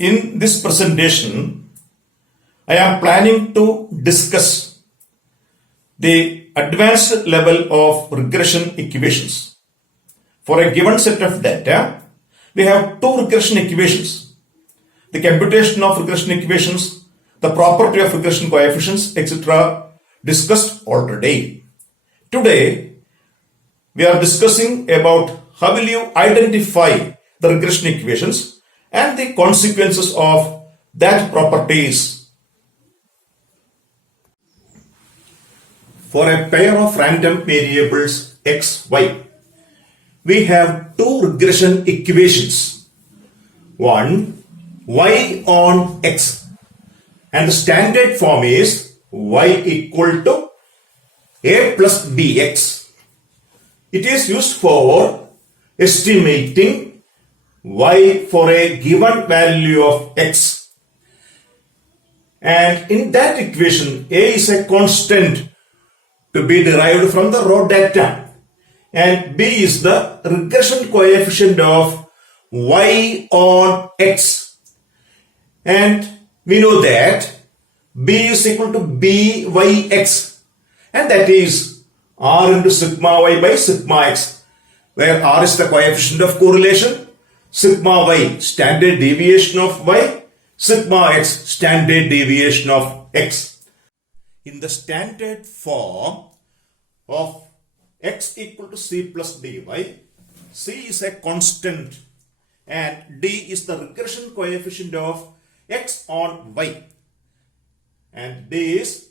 In this presentation, I am planning to discuss the advanced level of regression equations. For a given set of data, we have two regression equations. The computation of regression equations, the property of regression coefficients, etc. discussed already. Today, we are discussing about how will you identify the regression equations and the consequences of that properties. For a pair of random variables x, y, we have two regression equations. One, y on x, and the standard form is y equal to a plus bx. It is used for estimating y for a given value of x. And in that equation, a is a constant to be derived from the raw data, and b is the regression coefficient of y on x. And we know that b is equal to byx, and that is r into sigma y by sigma x, where r is the coefficient of correlation, sigma y standard deviation of y, sigma x standard deviation of x. In the standard form of x equal to c plus dy, c is a constant and d is the regression coefficient of x on y, and d is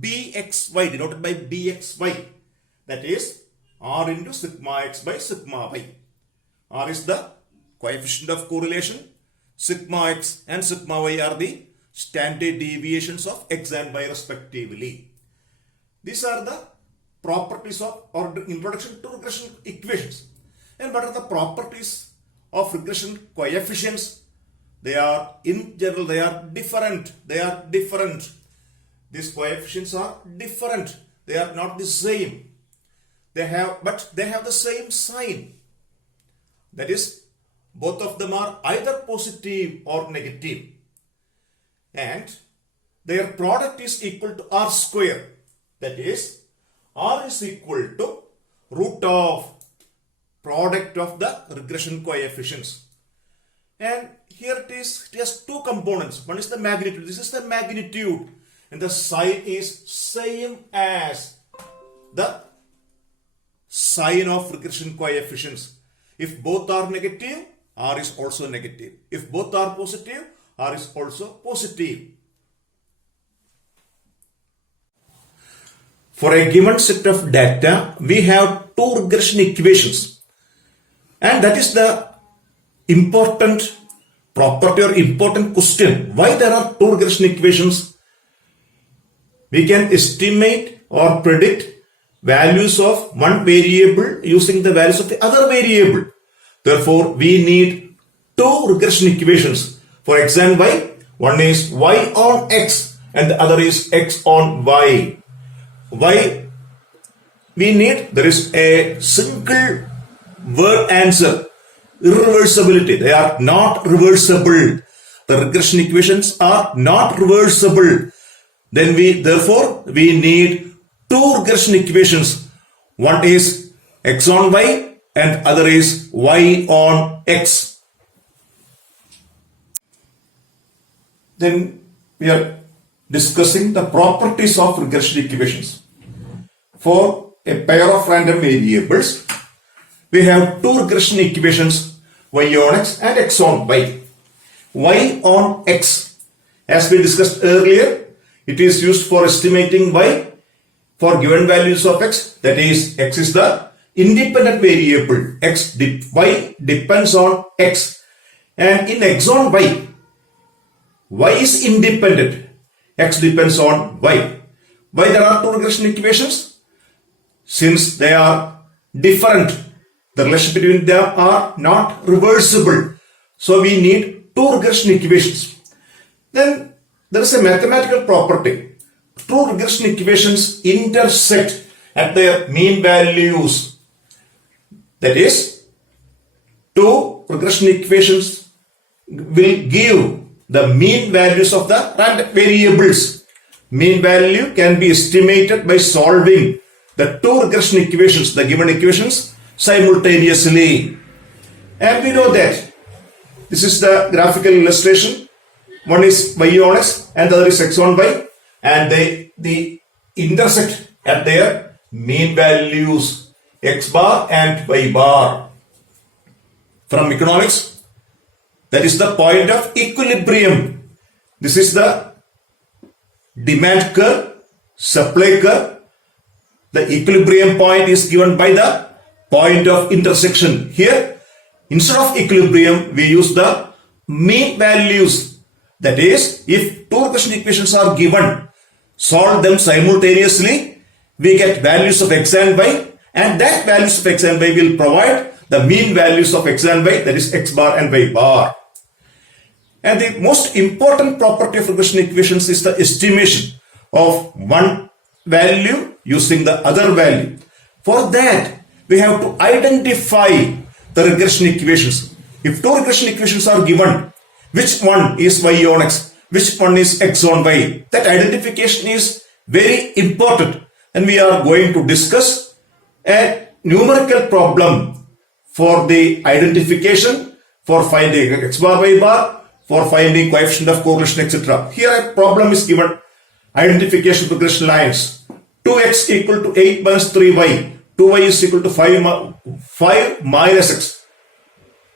bxy, denoted by bxy, that is r into sigma x by sigma y. R is the coefficient of correlation, sigma x and sigma y are the standard deviations of x and y respectively. These are the properties of or introduction to regression equations. And what are the properties of regression coefficients? They are, in general, they are different. These coefficients are different. They are not the same. But they have the same sign. That is, both of them are either positive or negative. And their product is equal to r square. That is, r is equal to root of product of the regression coefficients. And here it has two components. One is the magnitude. This is the magnitude. And the sign is same as the sign of regression coefficients. If both are negative, r is also negative. If both are positive, r is also positive. For a given set of data, we have two regression equations. And that is the important property or important question. Why there are two regression equations? We can estimate or predict values of one variable using the values of the other variable. Therefore, we need two regression equations for x and y. One is y on x and the other is x on y. Why we need? There is a single word answer: irreversibility. They are not reversible. The regression equations are not reversible. Therefore we need two regression equations. One is x on y and other is y on x. Then we are discussing the properties of regression equations. For a pair of random variables, we have two regression equations, y on x and x on y. Y on x, as we discussed earlier, it is used for estimating y for given values of x. That is, x is the independent variable. Y depends on x. And in x on y is independent. X depends on y. Why there are two regression equations? Since they are different, the relation between them are not reversible. So we need two regression equations. Then there is a mathematical property. Two regression equations intersect at their mean values. That is, two regression equations will give the mean values of the random variables. Mean value can be estimated by solving the two regression equations, the given equations, simultaneously. And we know that this is the graphical illustration. One is y on x and the other is x on y, and they intersect at their mean values x bar and y bar. From economics, that is the point of equilibrium. This is the demand curve, supply curve. The equilibrium point is given by the point of intersection. Here, instead of equilibrium, we use the mean values. That is, if two regression equations are given, solve them simultaneously, we get values of x and y, and that values of x and y will provide the mean values of x and y, that is x bar and y bar. And the most important property of regression equations is the estimation of one value using the other value. For that, we have to identify the regression equations. If two regression equations are given, which one is y on x, which one is x on y, that identification is very important. And we are going to discuss a numerical problem for the identification, for finding x bar, y bar, for finding coefficient of correlation, etc. Here a problem is given, identification of regression lines. 2x equal to 8 minus 3y, 2y is equal to 5 minus x.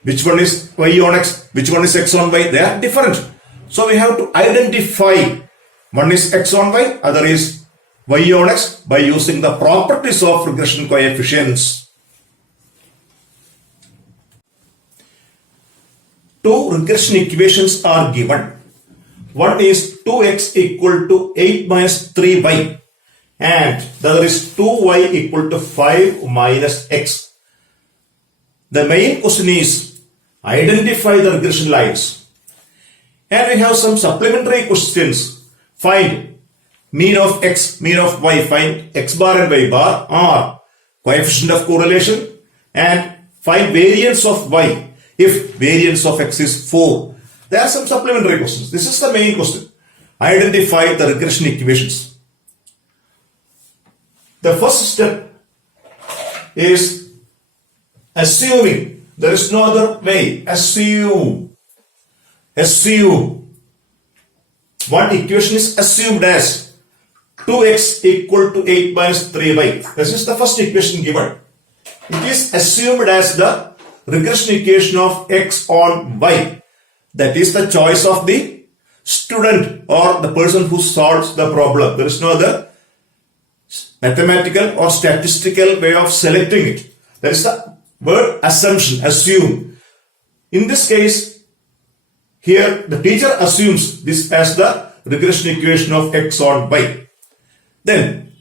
Which one is y on x, which one is x on y? They are different. So we have to identify, one is x on y, other is y on x, by using the properties of regression coefficients. Two regression equations are given. One is 2x equal to 8 minus 3y and the other is 2y equal to 5 minus x. The main question is identify the regression lines. And we have some supplementary questions. Find mean of x, mean of y, find x bar and y bar, or coefficient of correlation, and find variance of y if variance of x is 4. There are some supplementary questions. This is the main question. Identify the regression equations. The first step is assuming. There is no other way. Assume. One equation is assumed as 2x equal to 8 minus 3y. This is the first equation given. It is assumed as the regression equation of x on y. That is the choice of the student or the person who solves the problem. There is no other mathematical or statistical way of selecting it. That is the word assumption, assume. In this case, here the teacher assumes this as the regression equation of x on y. Then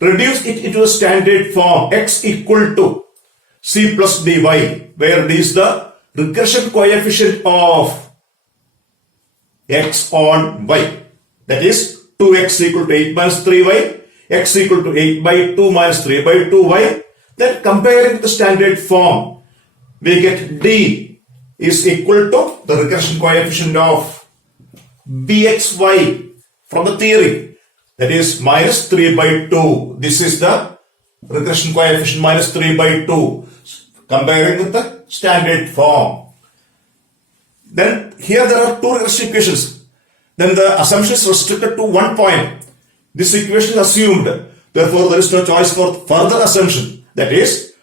reduce it into a standard form, x equal to c plus dy, where d is the regression coefficient of x on y. That is 2x equal to 8 minus 3y, x equal to 8 by 2 minus 3 by 2y. Then comparing the standard form, we get d is equal to the regression coefficient of bxy from the theory. That is minus 3 by 2. This is the regression coefficient minus 3 by 2. Comparing with the standard form. Then here there are two regression equations. Then the assumption is restricted to one point. This equation is assumed. Therefore, there is no choice for further assumption. That is,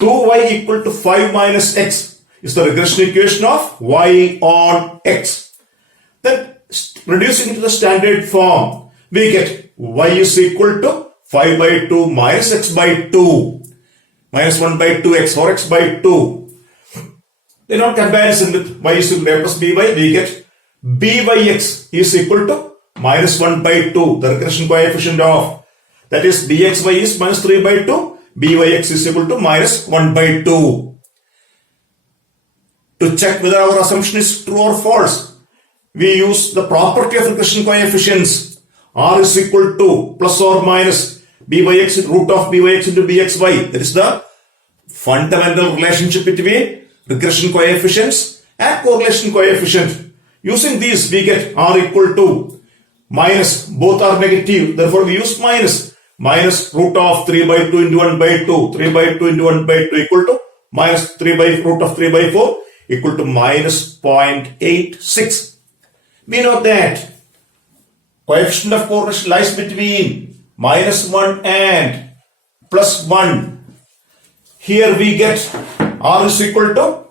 2y equal to 5 minus x is the regression equation of y on x. Then reducing to the standard form, we get y is equal to 5 by 2 minus x by 2. Minus 1 by 2x or x by 2. Then on comparison with y is equal to a plus by, we get byx is equal to minus 1 by 2, the regression coefficient of, that is bxy is minus 3 by 2, byx is equal to minus 1 by 2. To check whether our assumption is true or false, we use the property of regression coefficients. R is equal to plus or minus byx root of byx into bxy. That is the fundamental relationship between regression coefficients and correlation coefficient. Using these, we get r equal to minus, both are negative, therefore we use minus. Minus root of 3 by 2 into 1 by 2, 3 by 2 into 1 by 2 equal to minus 3 by root of 3 by 4 equal to minus 0.86. We know that coefficient of correlation lies between minus 1 and plus 1. Here we get r is equal to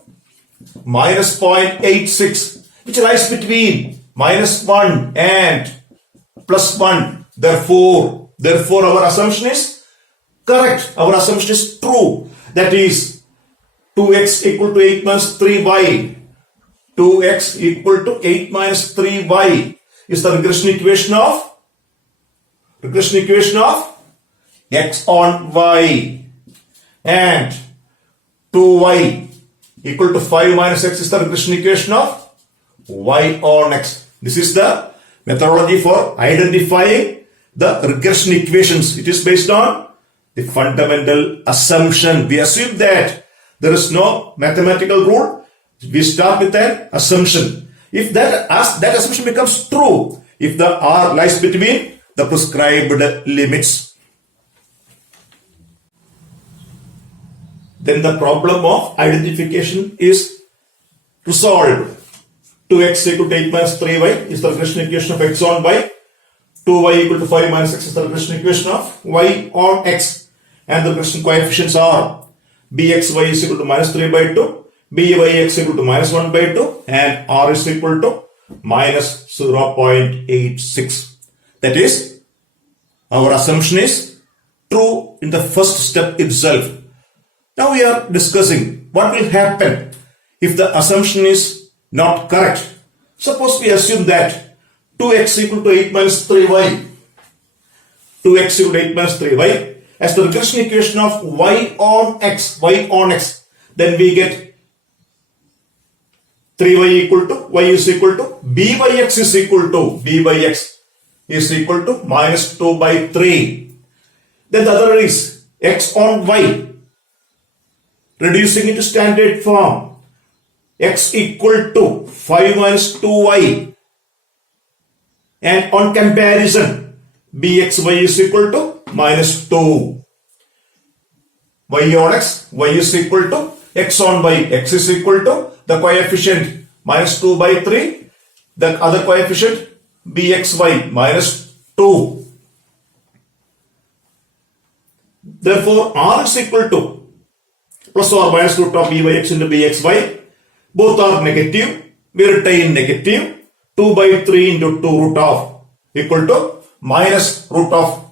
minus 0.86, which lies between minus 1 and plus 1. Therefore, our assumption is correct. Our assumption is true. That is 2x equal to 8 minus 3y. 2x equal to 8 minus 3y is the regression equation of x on y, and 2y equal to 5 minus x is the regression equation of y on x. This is the methodology for identifying the regression equations. It is based on the fundamental assumption. We assume that there is no mathematical rule. We start with an assumption. If that assumption becomes true, if the r lies between the prescribed limits, then the problem of identification is resolved. 2x equal to 8 minus 3y is the regression equation of x on y. 2y equal to 5 minus x is the regression equation of y on x. And the regression coefficients are bxy is equal to minus 3 by 2, byx equal to minus 1 by 2, and r is equal to minus 0.86. That is, our assumption is true in the first step itself. Now we are discussing what will happen if the assumption is not correct. Suppose we assume that 2x equal to 8 minus 3y. 2x equal to 8 minus 3y as the regression equation of y on x. Then we get 3y equal to, y is equal to, byx is equal to minus 2 by 3. Then the other is x on y. Reducing into standard form. X equal to 5 minus 2y. And on comparison, bxy is equal to minus 2. Y on x, y is equal to x on y. X is equal to the coefficient minus 2 by 3. The other coefficient bxy minus 2. Therefore, r is equal to plus or minus root of byx into bxy. Both are negative. We retain negative. 2 by 3 into 2 root of equal to minus root of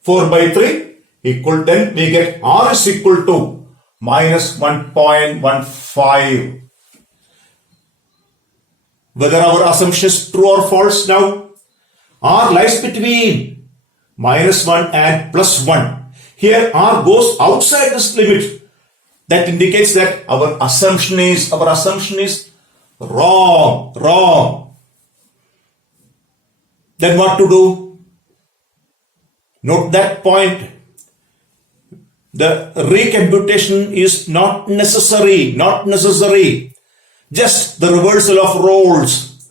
4 by 3 equal, then we get r is equal to minus 1.15. Whether our assumption is true or false now, r lies between minus 1 and plus 1. Here r goes outside this limit. That indicates that our assumption is wrong. Then what to do? Note that point. The recomputation is not necessary. Just the reversal of roles.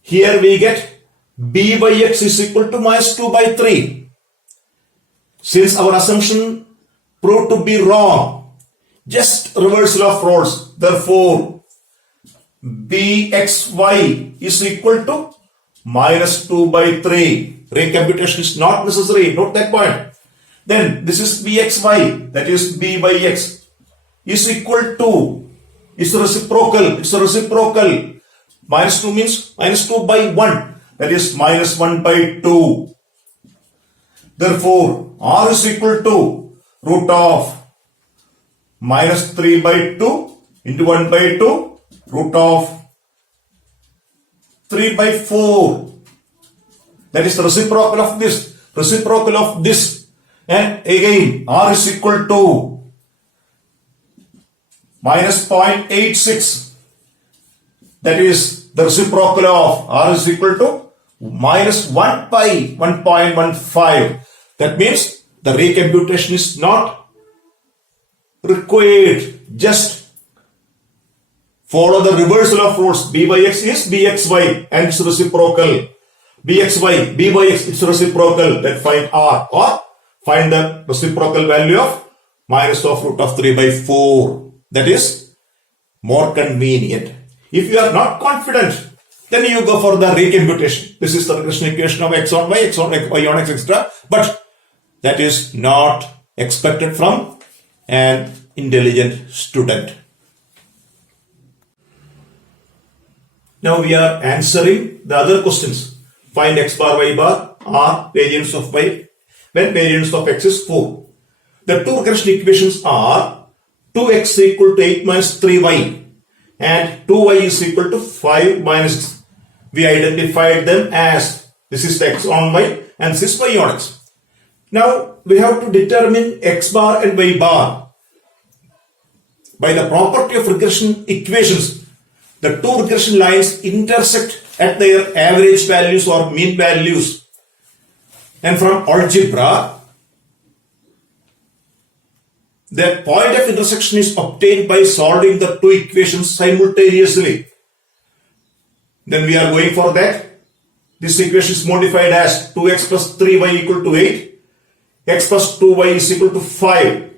Here we get b by x is equal to minus 2 by 3. Since our assumption proved to be wrong, just reversal of roles. Therefore, bxy is equal to minus 2 by 3. Recomputation is not necessary. Note that point. Then this is bxy, that is b by x, is equal to, it's reciprocal. Minus 2 means minus 2 by 1, that is minus 1 by 2. Therefore, r is equal to root of minus 3 by 2 into 1 by 2, root of 3 by 4. That is the reciprocal of this. And again, r is equal to minus 0.86. That is the reciprocal of r is equal to minus 1 by 1.15. That means the recomputation is not required. Just follow the reversal of rules. B by x is bxy and its reciprocal. Bxy, b by x, its reciprocal. Then find r, or find the reciprocal value of minus of root of 3 by 4. That is more convenient. If you are not confident, then you go for the recomputation. This is the regression equation of x on y, x on y on x, etc. But that is not expected from an intelligent student. Now we are answering the other questions. Find x bar, y bar, or variance of y when variance of x is 4. The two regression equations are 2x equal to 8 minus 3y and 2y is equal to 5 minus 6. We identified them as this is x on y and this is y on x. Now we have to determine x bar and y bar. By the property of regression equations, the two regression lines intersect at their average values or mean values. And from algebra, the point of intersection is obtained by solving the two equations simultaneously. Then we are going for that. This equation is modified as 2x plus 3y equal to 8. X plus 2y is equal to 5.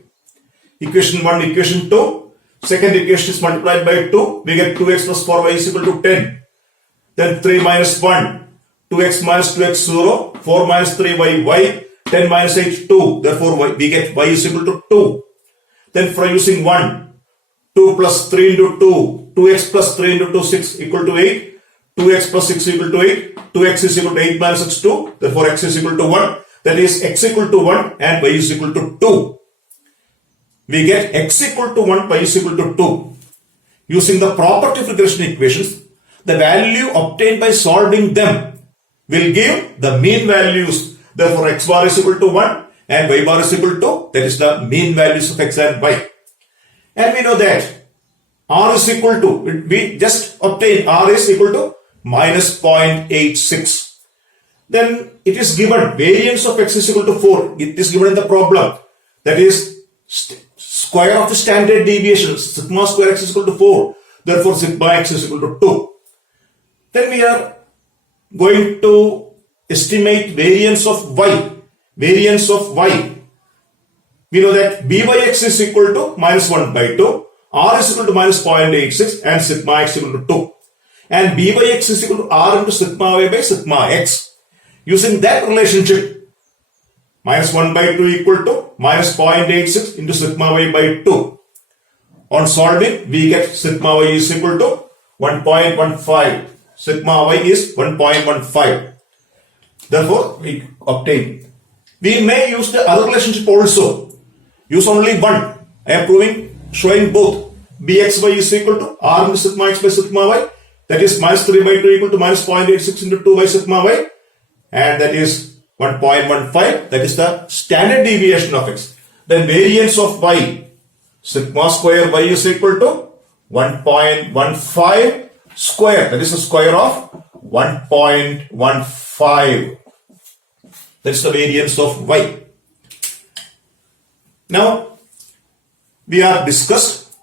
Equation 1, equation 2. Second equation is multiplied by 2. We get 2x plus 4y is equal to 10. Then 3 minus 1. 2x minus 2x 0. 4 minus 3y y. 10 minus 8 2. Therefore we get y is equal to 2. Then for using 1. 2 plus 3 into 2. 2x plus 3 into 2 6 equal to 8. 2x plus 6 equal to 8. 2x is equal to 8 minus 6 2. Therefore x is equal to 1. That is x equal to 1 and y is equal to 2. We get x equal to 1, y is equal to 2. Using the property of regression equations, the value obtained by solving them will give the mean values. Therefore x bar is equal to 1 and y bar is equal to, that is the mean values of x and y. And we know that r is equal to, we just obtain r is equal to minus 0.86. Then it is given variance of x is equal to 4. It is given in the problem. That is square of the standard deviation. Sigma square x is equal to 4. Therefore sigma x is equal to 2. Then we are going to estimate variance of y. Variance of y. We know that b by x is equal to minus 1 by 2. R is equal to minus 0.86 and sigma x is equal to 2. And b by x is equal to r into sigma y by sigma x. Using that relationship, minus 1 by 2 equal to minus 0.86 into sigma y by 2. On solving, we get sigma y is equal to 1.15. Sigma y is 1.15. Therefore, we obtain. We may use the other relationship also. Use only one. I am showing both. bxy is equal to r into sigma x by sigma y. That is minus 3 by 2 equal to minus 0.86 into 2 by sigma y. And that is 1.15. That is the standard deviation of x. Then variance of y. Sigma square y is equal to 1.15 square. That is the square of 1.15. That is the variance of y. Now, we have discussed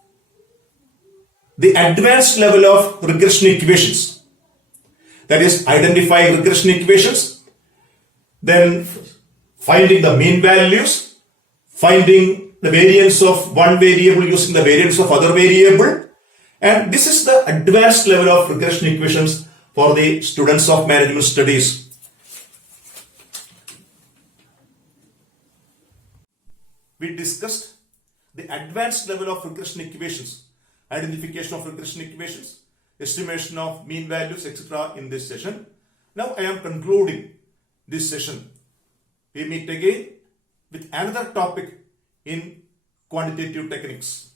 the advanced level of regression equations. That is identifying regression equations, then finding the mean values, finding the variance of one variable using the variance of other variable. And this is the advanced level of regression equations for the students of management studies. We discussed the advanced level of regression equations, identification of regression equations, estimation of mean values, etc. in this session. Now I am concluding this session. We meet again with another topic in quantitative techniques.